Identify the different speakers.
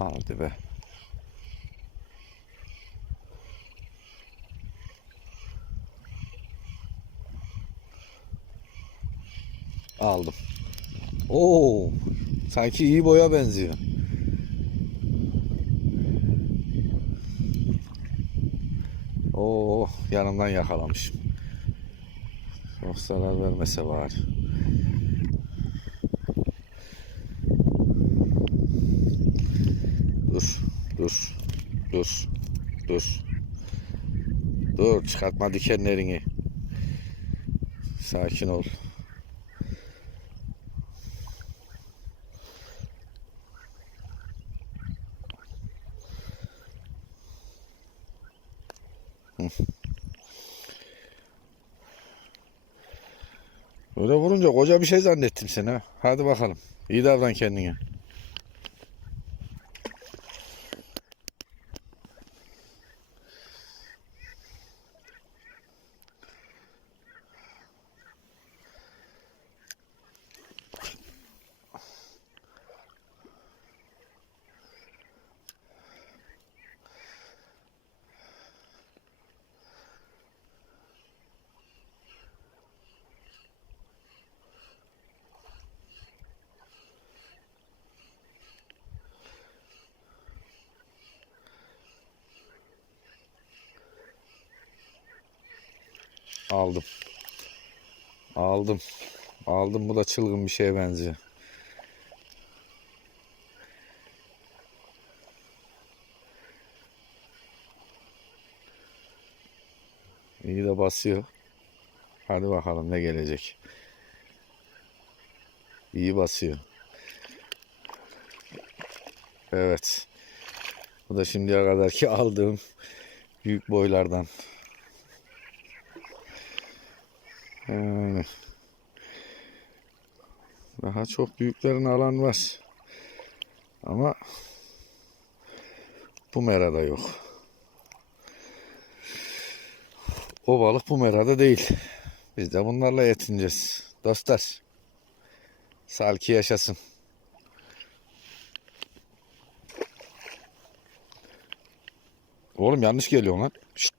Speaker 1: Aldı be. Aldım. Oo, sanki iyi boya benziyor. Oo, yanımdan yakalamışım. Zarar vermese var. Dur, dur, dur, dur. Dur, çıkartma dikenlerini. Sakin ol. Öyle vurunca koca bir şey zannettim seni ha. Hadi bakalım. İyi davran kendine. Aldım. Aldım. Aldım. Bu da çılgın bir şeye benziyor. İyi de basıyor. Hadi bakalım ne gelecek. İyi basıyor. Evet. Bu da şimdiye kadarki aldığım büyük boylardan. Yani daha çok büyüklerini alan var. Ama bu merada yok. O balık bu merada değil. Biz de bunlarla yetineceğiz. Dostlar. Salki yaşasın. Oğlum yanlış geliyor lan. Şşt.